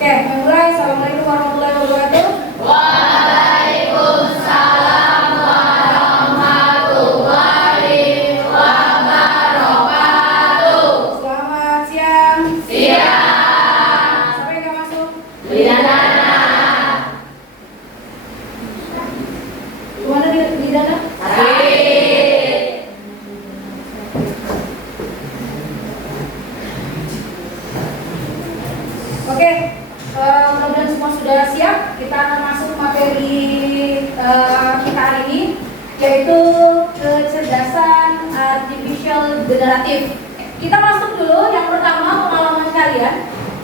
Oke, mulai. Assalamualaikum warahmatullahi wabarakatuh. Waalaikumsalam warahmatullahi wabarakatuh. Selamat siang. Siang. Siapa yang nggak masuk? Lidana. Gimana di dana? Oke, mudah-mudahan semua sudah siap. Kita akan masuk materi kita hari ini, yaitu kecerdasan artificial generatif. Kita masuk dulu. Yang pertama, pengalaman kalian.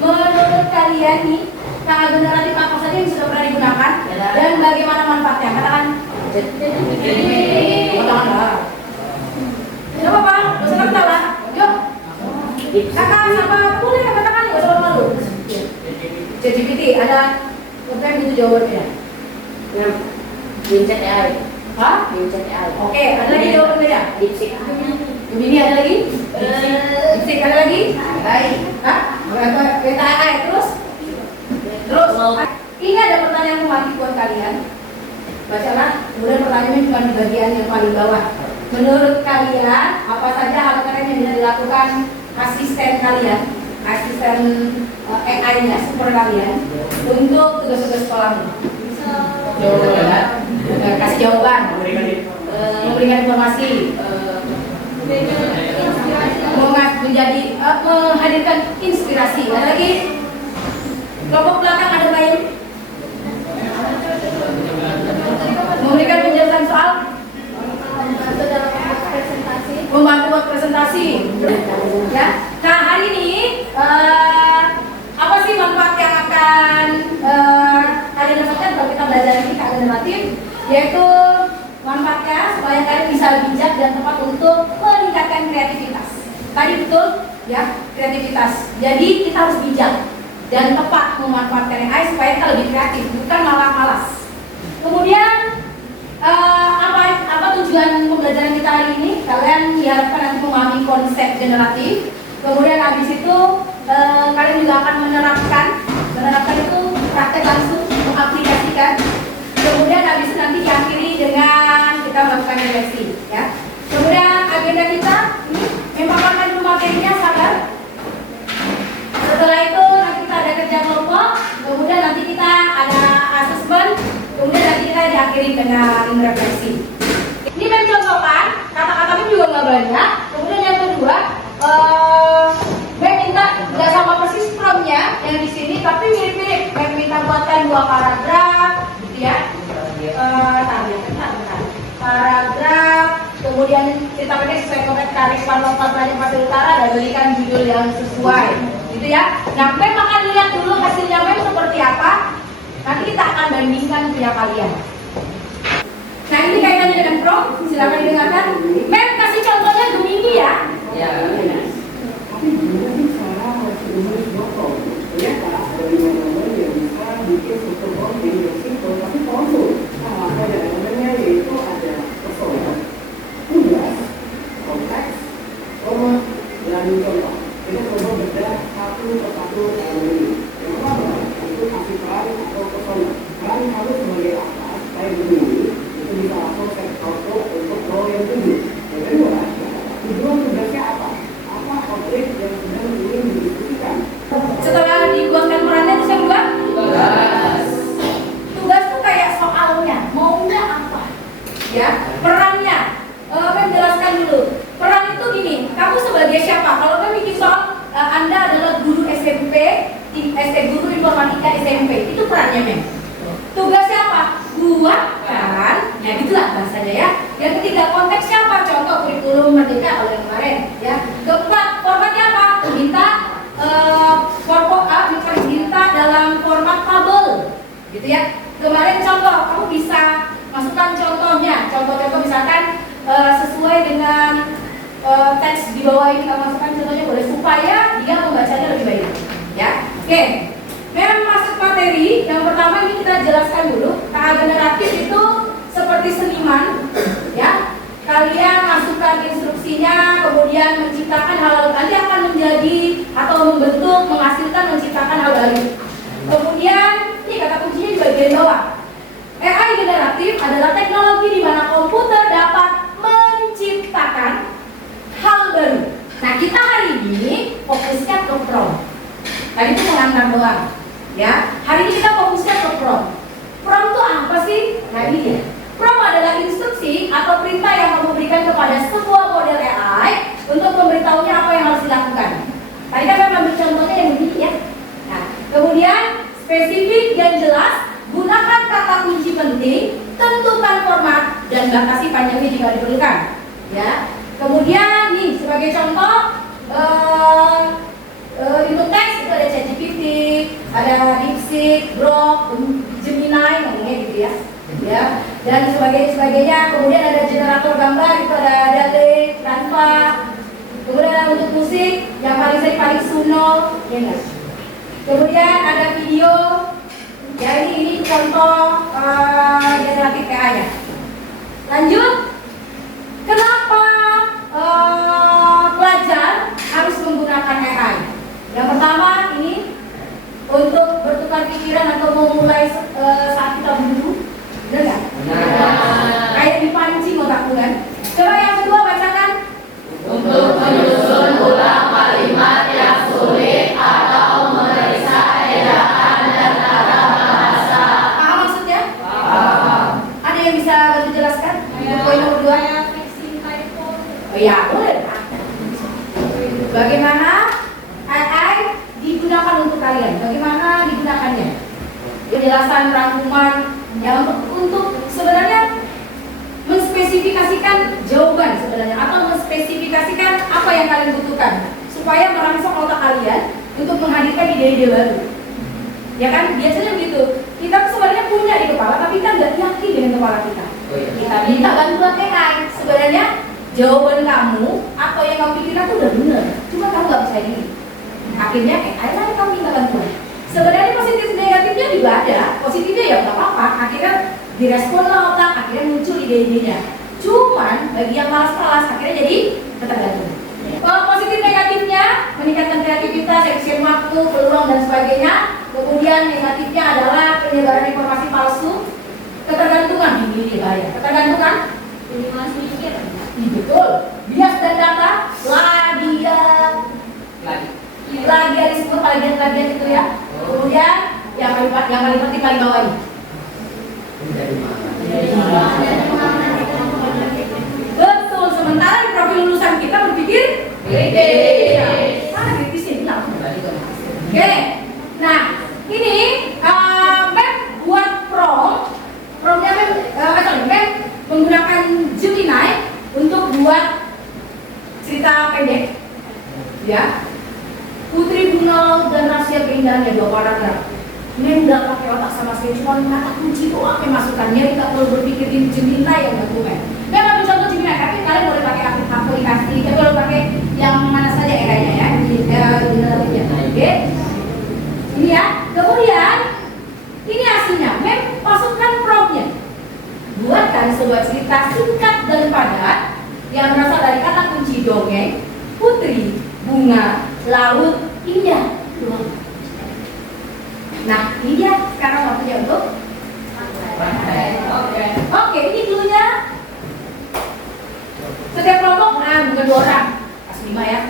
Menurut kalian nih, kata generatif apa saja yang sudah pernah digunakan dan bagaimana manfaatnya? Katakan. Katakanlah. Coba Pak, gak usah ketawa. Yuk. Kakak siapa? Boleh katakan, gak usah malu. ChatGPT, ada bukan gitu jawabannya. Vincent AI. Hah? Vincent AI. Oke, ada lagi jawabannya? Dipsik. Ini ada lagi? Dipsik ada lagi? Baik. Hah? Beta AI terus? Terus? Ini ada pertanyaan mematik buat kalian. Bacalah, kemudian pertanyaannya cuma di bagian yang paling bawah. Menurut kalian, apa saja hal keren yang bisa dilakukan asisten kalian, asisten AI-nya, super kalian, untuk tugas-tugas sekolahmu? Jawaban. Kasih jawaban. Memberikan informasi. Menjadi menghadirkan inspirasi. Ada lagi? Kelompok belakang ada main? Memberikan penjelasan soal? Membantu buat presentasi. Ya. Nah, hari ini apa sih manfaat yang akan kalian dapatkan kalau kita belajar ini Kak generatif? Yaitu manfaatnya supaya kalian bisa bijak dan tepat untuk meningkatkan kreativitas. Tadi betul ya, kreativitas. Jadi kita harus bijak dan tepat memanfaatkan AI supaya kita lebih kreatif, bukan malah malas. Kemudian apa tujuan pembelajaran kita hari ini? Kalian diharapkan nanti memahami konsep generatif. Kemudian habis itu kalian juga akan menerapkan itu praktek langsung, mengaplikasikan. Kemudian habis itu nanti diakhiri dengan kita melakukan refleksi, ya. Kemudian agenda kita ini memaparkan dulu materinya, sabar. Setelah itu nanti kita ada kerja kelompok, kemudian nanti kita ada asesmen, kemudian nanti kita diakhiri dengan refleksi. Ini memang contohkan, kata-katanya juga nggak banyak. Kemudian yang kedua, saya minta nggak sama persis promnya yang di sini, tapi mirip-mirip. Saya minta buatkan 2 paragraf, gitu ya. Paragraf, kemudian cerita pendek sesuai konteks kearifan lokal Banyak Pasir Utara dan berikan judul yang sesuai, gitu ya. Nah, Mem akan lihat dulu hasilnya Mem seperti apa. Nanti kita akan bandingkan punya kalian. Nah, ini kaitannya dengan prompt, silakan didengarkan. Mem kasih contohnya Gemini ya. Ya. Tapi juga sih cara masih menulis botol, ya Pak, dari momen yang bisa bikin struktur bonding yang simple tapi powerful. Nah, ada elemennya yaitu ada persona, tugas, konteks, koma, dan contoh. Kita coba bedah satu persatu elemen ini. Yang pertama itu kasih peran atau persona. Peran harus sebagai apa? Supaya begini itu bisa langsung set auto untuk role yang tujuh. Yang kedua, tujuan tugasnya apa? Konflik yang sedang ingin didiskusikan. Setelah dibuatkan perannya terus yang kedua tugas tuh kayak soalnya maunya apa ya, perannya menjelaskan dulu. Peran itu gini, kamu sebagai siapa? Kalau kamu bikin soal Anda adalah guru SMP, guru informatika SMP, itu perannya Mem. Tugasnya apa? Buatkan, ya gitulah bahasanya ya. Yang ketiga, konteksnya apa? Contoh kurikulum Merdeka kalau yang kemarin ya. Keempat, formatnya apa? Minta minta dalam format tabel, gitu ya. Kemarin contoh, kamu bisa masukkan contohnya. Contoh-contoh misalkan sesuai dengan teks di bawah ini, kamu masukkan contohnya boleh supaya dia membacanya lebih baik, ya. Oke. Memang masuk materi, yang pertama ini kita jelaskan dulu. KA generatif itu seperti seniman, ya. Kalian masukkan instruksinya, kemudian menciptakan hal-hal nanti akan menjadi atau membentuk, menghasilkan, menciptakan hal baru. menang doang. Ya, hari ini kita fokusnya ke prom. Prom itu apa sih? Nah ini dia. Prom adalah instruksi atau perintah yang kamu berikan kepada sebuah model AI untuk memberitahunya apa yang harus dilakukan. Tadi kan saya ambil contohnya yang begini ya. Nah, kemudian spesifik dan jelas, gunakan kata kunci penting, tentukan format dan batasi panjangnya jika diperlukan. Ya. Kemudian nih sebagai contoh untuk teks itu ada ChatGPT, ada DeepSeek, Grok, Gemini ngomongnya gitu ya. Ya, dan sebagainya. Kemudian ada generator gambar itu ada DALL-E, Canva. Kemudian ada untuk musik yang paling sering paling Suno, ya enggak? Kemudian ada video. Ya ini contoh generatif AI-nya. Lanjut. Kenapa pelajar harus menggunakan AI? Yang pertama ini untuk bertukar pikiran atau memulai saat kita dulu. Benar nggak? Kayak dipancing otakku kan. Coba yang kedua bacakan. Untuk menyusun ulang kalimat yang sulit atau memeriksa ejaan dan tata bahasa. Paham maksudnya? Paham. Ada yang bisa bantu jelaskan? Untuk poin nomor 2. Oh ya, boleh. Bagaimana AI digunakan untuk kalian? Bagaimana digunakannya? Penjelasan rangkuman ya untuk sebenarnya menspesifikasikan jawaban sebenarnya atau menspesifikasikan apa yang kalian butuhkan supaya merangsang otak kalian untuk menghadirkan ide-ide baru. Ya kan biasanya begitu. Kita sebenarnya punya di kepala tapi kita nggak yakin dengan kepala kita. Kita minta bantuan AI. Sebenarnya jawaban kamu atau yang kamu pikirkan itu udah benar. Cuma kamu nggak bisa ini. Akhirnya AI lah kamu minta bantuan. Sebenarnya positif negatifnya juga ada. Positifnya ya nggak apa-apa. Akhirnya direspon lah otak, akhirnya muncul ide-idenya. Cuman bagi yang malas-malas akhirnya jadi ketergantungan. Positif negatifnya meningkatkan kreativitas, efisien waktu, peluang dan sebagainya. Kemudian negatifnya adalah penyebaran informasi palsu, ketergantungan. Ini bahaya. Ketergantungan. Ini masih mikir. Betul. Bias dan data, plagiarisme, plagiat itu ya. Kemudian yang paling penting paling bawah ini. Betul. Sementara di profil lulusan kita berpikir kritis. Mana kritisnya bilang? Oke. Nah, ini Mem buat promnya Mem menggunakan Gemini untuk buat cerita pendek. Ya. Putri Bunga dan rahasia keindahannya 2 paragraf. Mem nggak pakai otak sama sekali, cuma kata kunci doang yang masukkannya. Kita perlu berpikir di Gemini yang dokumen. Mem ambil contoh Gemini, tapi kalian boleh pakai aplikasi, kita boleh pakai yang mana saja eranya ya. Generatifnya. Oke. Ini ya. Kemudian ini hasilnya. Mem masukkan promptnya. Buatkan sebuah cerita singkat dan padat yang berasal dari kata kunci dongeng, putri, bunga, laut, indah. Nah, ini dia sekarang waktunya untuk Oke, ini dulunya. Setiap kelompok, bukan 2 orang, pas 5 ya.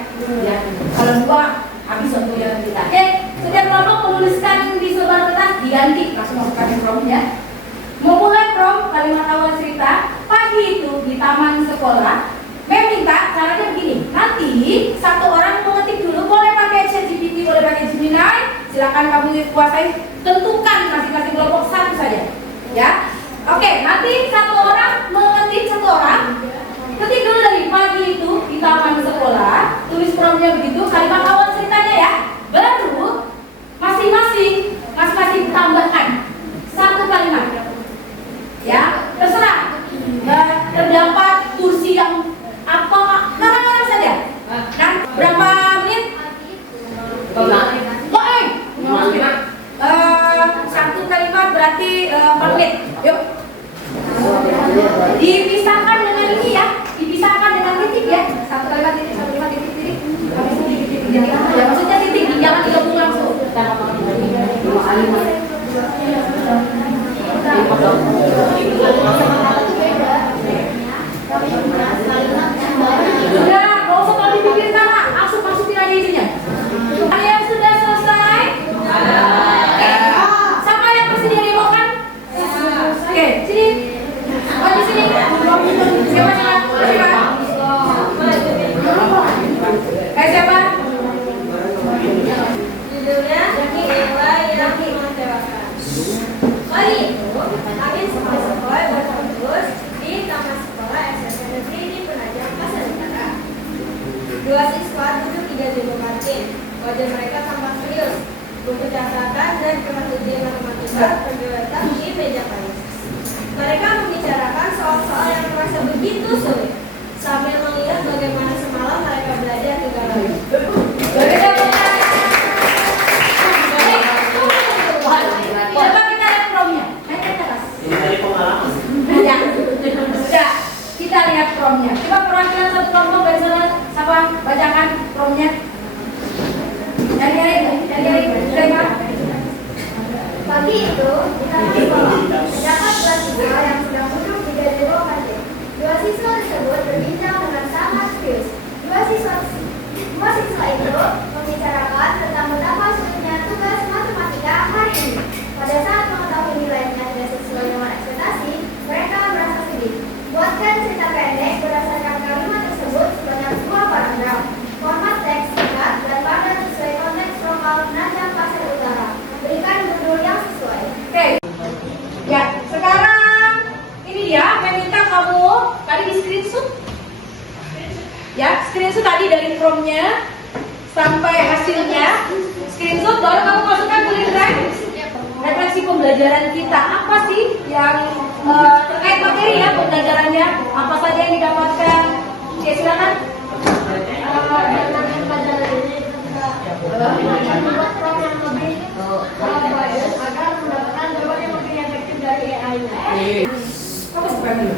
Ya, kalau 2 habis waktunya kita. Oke, setiap kelompok menuliskan di selembar kertas diganti, langsung masukkan promptnya. Memulai prompt kalimat awal cerita. Pagi itu di taman sekolah. Mem minta caranya begini. Nanti 1 orang mengetik dulu, boleh pakai ChatGPT, boleh pakai Gemini. Silakan kamu kuasai. Tentukan masing-masing kelompok 1 saja. Ya. Oke, nanti 1 orang mengetik 1 orang. Ketik dulu dari pagi itu di taman sekolah. Tulis promptnya begitu, kalimat awal ceritanya ya. Baru masing-masing tambahkan 1 kalimat. Ya, terserah. Terdapat kursi yang apa kadang-kadang saja. Nah, berapa menit? 1 kalimat berarti 4 menit. Yuk. Dipisahkan dengan ini ya. Dipisahkan dengan titik ya. 1 kalimat titik, 1 kalimat titik, titik. Habis itu titik. Ya, maksudnya titik, jangan digabung langsung. Sudah, nggak usah kalau dipikirkan, langsung masukin aja isinya. Ada yang sudah selesai? saat bergeletak di meja kelas. Mereka membicarakan soal-soal yang terasa begitu sulit, sambil mengingat bagaimana semalam mereka belajar hingga malam. Coba kita lihat promnya. Naik ke atas. Ini dari pengalaman. Ya. Sudah. Kita lihat promnya. Coba perwakilan satu kelompok dari sana, siapa bacakan promnya? Dari Pagi itu, kita ke sekolah. Terdapat dua siswa yang sedang duduk di meja bawah kaca. Dua siswa tersebut berbincang dengan sangat serius. Dua siswa itu membicarakan tentang betapa sulitnya tugas matematika hari ini. Pada saat mengetahui nilainya tidak sesuai dengan ekspektasi, mereka merasa sedih. Buatkan cerita pendek berdasarkan kalimat tersebut sebanyak 2 paragraf. Format teks singkat dan padat sesuai konteks lokal Penajam Pasir Utara. Berikan judul yang sesuai. Oke. Ya, sekarang ini dia meminta kamu tadi di screenshot. Ya, screenshot tadi dari promnya sampai hasilnya. Screenshot baru kamu masukkan ke link drive. Refleksi pembelajaran kita apa sih yang terkait materi ya pembelajarannya? Apa saja yang didapatkan? Oke, silakan. Agar mendapatkan jawaban yang lebih efektif dari AI. Fokus bukan dulu.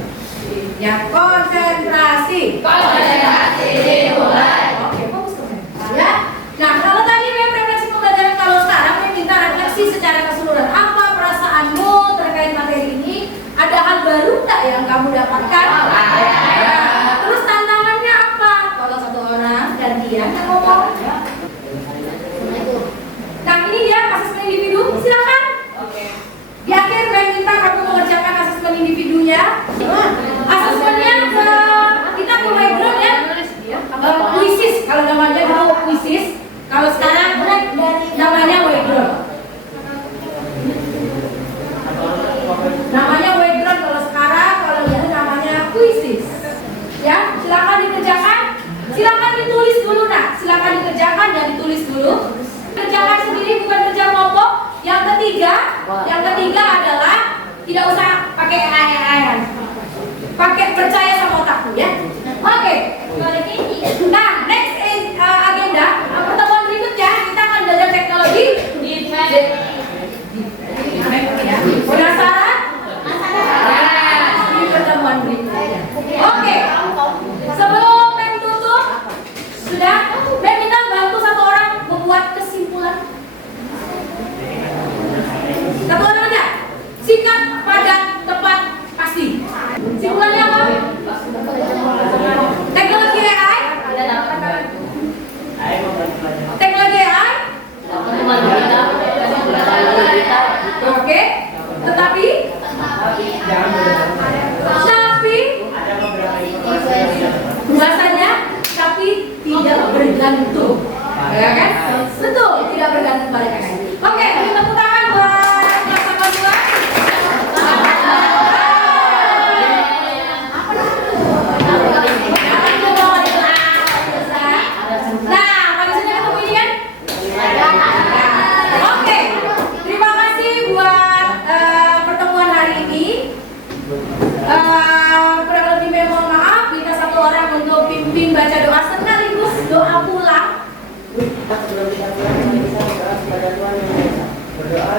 Ya, konsentrasi. Dimulai. Oke, fokus konsentrasi. Ya. Nah, kalau tadi memang refleksi pembelajaran, kalau sekarang saya minta refleksi secara keseluruhan. Apa perasaanmu terkait materi ini? Ada hal baru nggak yang kamu dapatkan? Ya. Terus tantangannya apa? Kalau satu orang gantian yang ngomong. Nah, ini dia asesmen individu. Silakan. Di akhir saya minta kamu mengerjakan asesmen individunya. Asesmennya kita ke background ya. Quizzes kalau namanya dulu quizzes. Kalau sekarang namanya background. Namanya background kalau sekarang, kalau dulu namanya quizzes. Ya, silakan dikerjakan. Silakan ditulis dulu nak. Silakan dikerjakan dan ditulis dulu. Kerjakan sendiri bukan kerja kelompok. Yang ketiga adalah tidak usah pakai AI-an. Pakai percaya sama otakku ya. Oke. Nah, next agenda pertemuan berikutnya kita akan belajar teknologi penasaran? Di pertemuan berikutnya. Oke. Sebelum Mem tutup, sudah Mem minta bantu satu orang membuat kesimpulan. Satu orang aja. Singkat, padat, tepat, pasti. Simpulannya apa? Teknologi AI? Teknologi AI? Oke. Tetapi bahasanya tapi tidak bergantung. Ya kan? Betul, tidak bergantung pada AI. Oke, beri tepuk tangan buat kelas 82. Nah, manusianya ketemu ini kan? Oke, terima kasih buat pertemuan hari ini. Kurang lebih mohon maaf, minta satu orang untuk pimpin baca doa sekaligus doa pulang. Sebelum kita pulang, kita berdoa kepada Tuhan yang Maha Esa. Berdoa